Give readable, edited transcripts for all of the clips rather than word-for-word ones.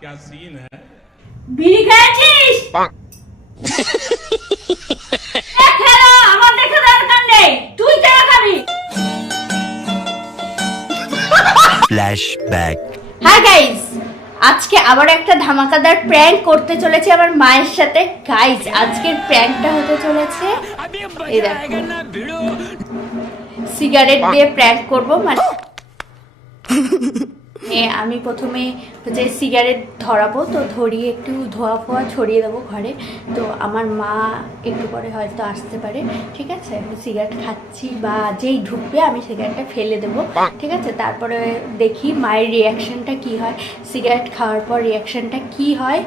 क्या सीन है। বিড়ি খেয়েছিস? খেলো, আমার দেখে দরকার নেই, তুই কেন খাবি? ফ্ল্যাশব্যাক। হাই গাইস, আজকে আবার একটা ধামাকাদার প্র্যাঙ্ক করতে চলেছে আমার মায়ের সাথে। গাইস, আজকের প্র্যাঙ্কটা হতে চলেছে এই দেখো, সিগারেট দিয়ে প্র্যাঙ্ক করব। মানে আমি প্রথমে হচ্ছে সিগারেট ধরাবো, তো ধরিয়ে একটু ধোয়া ফোয়া ছড়িয়ে দেবো ঘরে। তো আমার মা একটু পরে হয়তো আসতে পারে, ঠিক আছে? আমি সিগারেট খাচ্ছি বা যেই ঢুকবে আমি সিগারেটটা ফেলে দেবো, ঠিক আছে? তারপরে দেখি মায়ের রিয়াকশানটা কি হয়, সিগারেট খাওয়ার পর রিয়াকশানটা কি হয়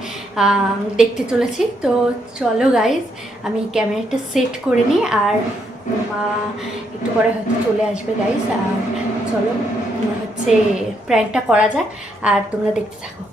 দেখতে চলেছি। তো চলো গাইজ, আমি ক্যামেরাটা সেট করে নিই, আর মা একটু পরে হয়তো চলে আসবে গাইজ। আর চলো হচ্ছে প্র্যাঙ্কটা করা যাক, আর তোমরা দেখতে থাকো।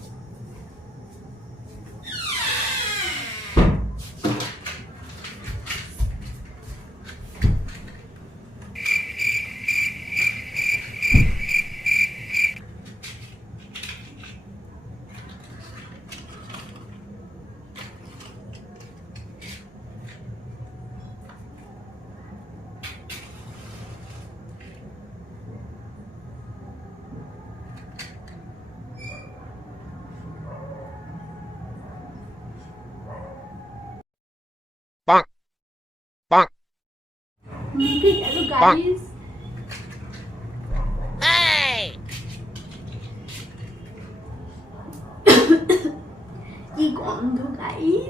গাইস, কি গন্ধ গাইস!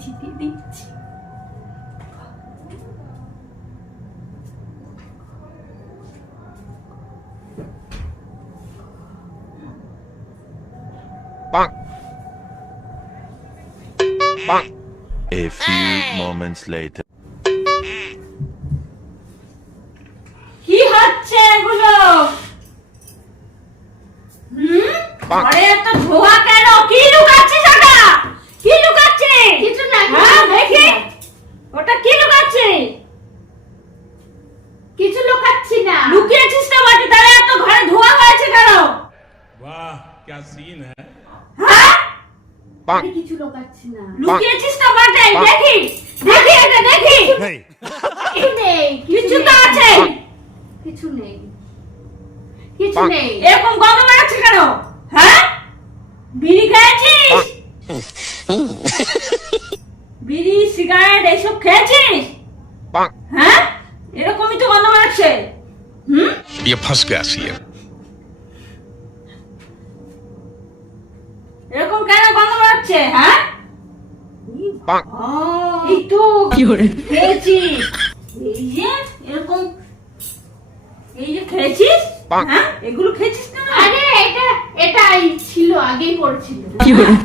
চিঠি দিচ্ছি। A few moments later. কি হচ্ছে এগুলো? আরে এত ধোয়া কেন? কি লুকাচ্ছিস ওটা? কি লুকাচ্ছিস? কিছু না, হ্যাঁ দেখি ওটা কি লুকাচ্ছিস? কিছু লুকাচ্ছি না। লুকিয়েছিস না বাড়ি, তাহলে এত ঘরে ধোয়া হয়েছে কেন? वाह क्या सीन है। হ্যাঁ, আমি কিছু লুকাচ্ছি না। লুকিয়েছিস না বাড়ি, দেখি দেখি এটা দেখি। কিছু নেই, কিছু তো আছে। কিছু নেই, কিছু নেই। এরকম গন্ধ বেরোচ্ছে কেন? হ্যাঁ, বিড়ি খেয়েছিস? বিড়ি সিগারেট এসব খেয়েছিস? হ্যাঁ, এরকমই তো গন্ধ বেরোচ্ছে। ये फंस गया सी है। এরকম কেন গন্ধ বেরোচ্ছে? হ্যাঁ, এই তো খেয়েছিস, এই যে এরকম, এই যে খেয়েছিস। হ্যাঁ, এগুলো খেয়েছিস কেন? আরে এটাই ছিল, আগেই পড়ছিল।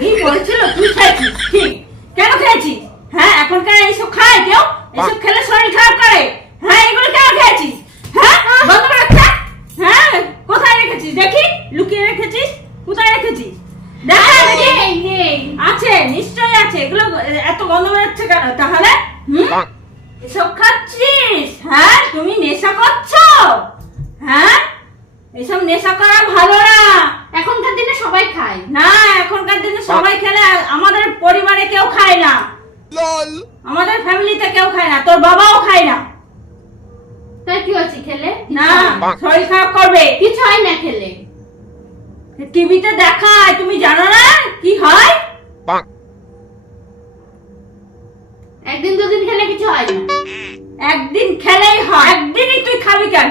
এই বলছিল তুই খেয়েছিস, ঠিক? কেন খেয়েছিস? হ্যাঁ, এখনকার এইসব খায় কেউ? এইসব খেলে শরীর খারাপ করে। হ্যাঁ, এগুলো কেন খেয়েছিস? হ্যাঁ, গন্ধ বেরোচ্ছে। হ্যাঁ, কোথায় রেখেছিস দেখি? লুকিয়ে রেখেছিস? কোথায় রেখেছিস? দেখা দেখি। নেই। আছে, নিশ্চয়ই আছে। এগুলো এত গন্ধ বেরোচ্ছে কেন তাহলে? এসব খাচ্ছিস? হ্যাঁ, তুমি নেশা করছো? হ্যাঁ, এসব নেশা করা ভালো না। এখনকার দিনে সবাই খায়। না, এখনকার দিনে সবাই খেলে, আমাদের পরিবারে কেউ খায় না, আমাদের ফ্যামিলিতে কেউ খায় না, তোর বাবাও খায় না। তাই কি হচ্ছে খেলে? না, শরীর খারাপ করবে। কিছু হয় না খেলে। টিভিতে দেখায়, তুমি জানো না কি হয়? একদিন দুদিন খেলে কিছু হয় না। একদিন খেলেই হয়। একদিনই তুই খাবি কেন?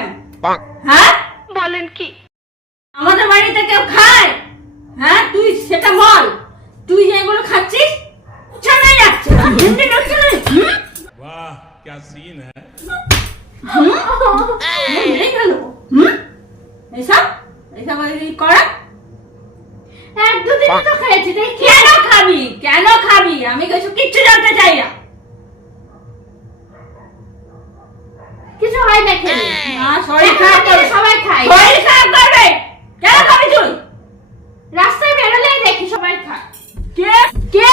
হ্যাঁ, বলেন কি? আমাদের বাড়িতে কেউ খায়? হ্যাঁ, তুই সেটা বল। তুই যেগুলো খাচ্ছিস চলে যাচ্ছে। वाह क्या सीन है। এসব এসব করা। এক দুদিন তো খেয়েছি, তাই কেন খাবি? কেন খাবি? আমি কিছু কিচ্ছু জানতে চাই না। কিছু হয় না খেলে। না, শরীর খারাপ করবে। সবাই খায়। শরীর খারাপ করবে। কেন খাবি তুই? রাস্তায় বেরোলেই দেখি সবাই খায়। কে কে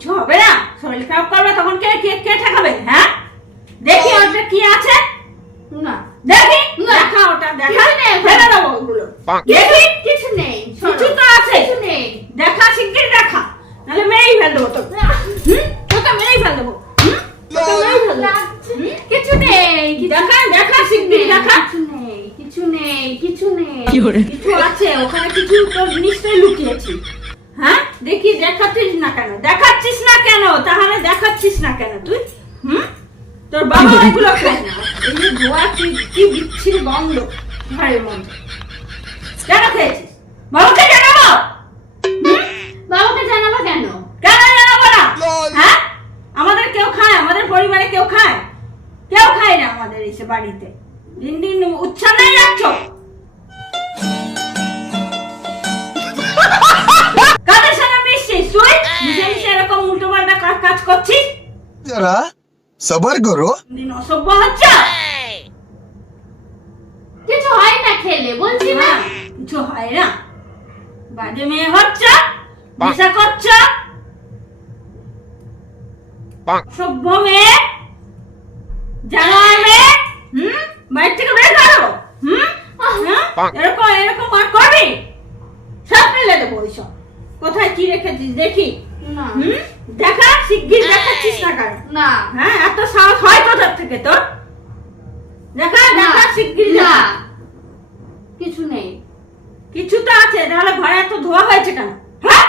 কিছু হবে না, শরীর খারাপ করবে তখন কে কে কে ঠেকাবে? হ্যাঁ দেখি ওটা কি আছে, না দেখি দেখা, ওটা দেখা, ফেলে দেবো ওগুলো। দেখি কিছু নেই, কিছু তো আছে, কিছু নেই। দেখা, শিগগির দেখা, নাহলে মেরেই ফেল দেবো তোকে। তোকে মেরেই ফেল দেবো। তোকে মেরেই ফেল দেবো। কিছু নেই, দেখা দেখা, শিগগির দেখা। কিছু নেই, কিছু নেই, কিছু নেই। কিছু আছে ওখানে, কিছু তোর নিশ্চয়ই লুকিয়েছি। হ্যাঁ দেখি, দেখাচ্ছিস না কেন? দেখাচ্ছিস না কেন? তাহলে দেখাচ্ছিস না কেন তুই? তোর বাবা এগুলো খায় না, এই যে ধোয়া কি বিচ্ছিরি গন্ধ ঘরের মধ্যে। কেন খেয়েছিস? বাবাকে জানাবো? বাবাকে জানাবো কেন? কেন জানাবো না? হ্যাঁ আমাদের কেউ খায়? আমাদের পরিবারে কেউ খায়? কেউ খায় না আমাদের এসে বাড়িতে। দিন দিন উচ্ছন্নায় যাচ্ছ। কাদের সঙ্গে মিশছিস তুই? মিশে মিশে এরকম উল্টো পাল্টা কাজ করছিস। जरा सबर करो। দিন অসভ্য হচ্ছে। কিছু হয় না খেলে, বলছি না। কিছু হয় না, বাজে মেয়ে হচ্ছে, নেশা করছে, সভ্য মেয়ে, জানোয়ার মেয়ে। বাড়ি থেকে বের করো। এরকম এরকম আর করবি? সব ফেলে দেবো ওইসব। কোথায় কি রেখেছিস দেখি। না দেখা, শিগগির দেখাচ্ছিস না কেন? না হ্যাঁ এত সাহস হয় কোথার থেকে তোর? দেখা দেখা, শিগগির না, দেখা। কিছু নেই। কিছু তো আছে, তাহলে ঘরে এত ধোয়া হয়েছে কেন? হ্যাঁ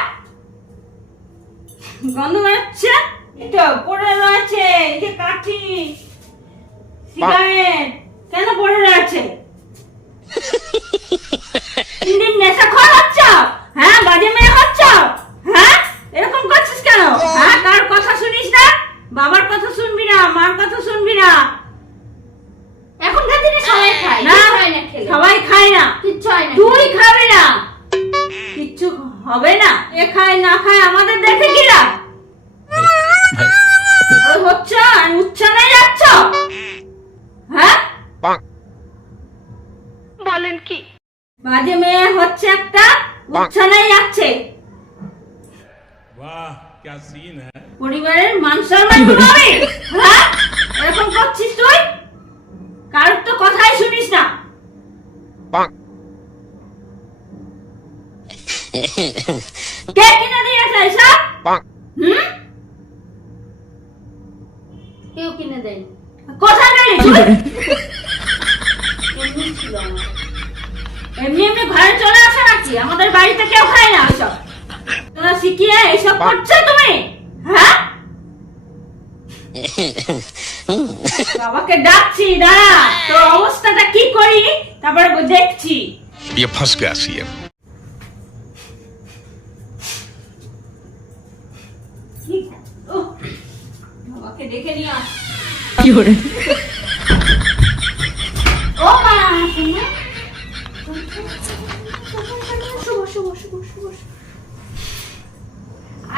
গন্ধ বেরোচ্ছে। এটা পড়ে রয়েছে, এই যে কাঠি, সিগারেট কেন পড়ে রয়েছে? দিন দিন নেশাখোর হচ্ছ। হ্যাঁ বাজে মেয়ে হচ্ছ। হ্যাঁ এরকম করছিস কেন? হ্যাঁ কার কথা শুনিস না? বাবার কথা শুনবি না, মার কথা শুনবি না। এখনকার দিনে সবাই খায়, না, কিছু হয় না খেলে। সবাই খায় না, কিচ্ছু হয় না। তুই খাবি না, কিচ্ছু হবে না। এ খায় না খায় আমাদের দেখে কি লাভ? হচ্ছে আর উচ্ছন্নায় যাচ্ছ। হ্যাঁ বলেন কি? বাজে মেয়ে হচ্ছে একটা, উচ্ছন্নায় যাচ্ছে। वाह क्या सीन है। পরিবারের মান সম্মান ডুবাবি। হ্যাঁ এরকম করছিস তুই? কারোর তো কথাই শুনিস না। কে কিনে দিয়েছে এসব? কেউ কিনে দেয়। কোথায় গেলি তুই? এমনি ছিল আমার। এমনি এমনি ঘরে চলে আসে নাকি? আমাদের বাড়িতে কেউ খায় না এসব। তোরা শিখিয়ে এসব করছো তুমি? হ্যাঁ বাবাকে ডাকছি, দাঁড়া, তোর অবস্থাটা কি করি তারপরে দেখছি। ये फंस गया सीएम। বাবাকে ডেকে নিয়ে আস। ও মা, শোনো। বসো, বসো, বসো, বসো, বসো।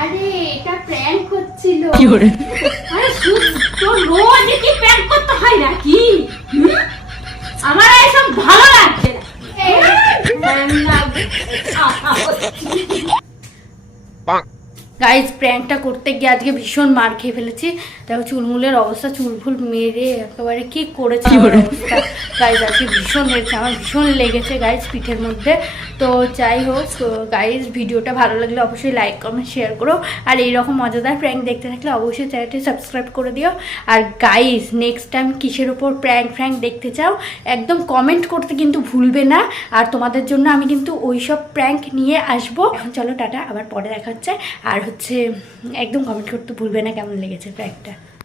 আরে এটা প্র্যাঙ্ক হচ্ছিল। আরে তোর রোজ কি প্যান্ট করতে হয় নাকি? আমার এসব ভালো লাগছে না। গাইজ প্র্যাঙ্কটা করতে গিয়ে আজকে ভীষণ মার খেয়ে ফেলেছি। দেখো চুলমুলের অবস্থা, চুলফুল মেরে একেবারে কি করেছে অবস্থা। গাইজ আজকে ভীষণ মেরেছে, আমার ভীষণ লেগেছে গাইজ পিঠের মধ্যে। তো যাই হোক গাইজ, ভিডিওটা ভালো লাগলে অবশ্যই লাইক কমেন্ট শেয়ার করো। আর এইরকম মজাদার প্র্যাঙ্ক দেখতে থাকলে অবশ্যই চ্যানেলটি সাবস্ক্রাইব করে দিও। আর গাইজ নেক্সট টাইম কিসের ওপর প্র্যাঙ্ক দেখতে চাও একদম কমেন্ট করতে কিন্তু ভুলবে না। আর তোমাদের জন্য আমি কিন্তু ওইসব প্র্যাঙ্ক নিয়ে আসবো। এখন চলো টাটা, আবার পরে দেখা হচ্ছে। আর হচ্ছে একদম কমেন্ট করতে ভুলবে না কেমন লেগেছে প্র্যাঙ্কটা।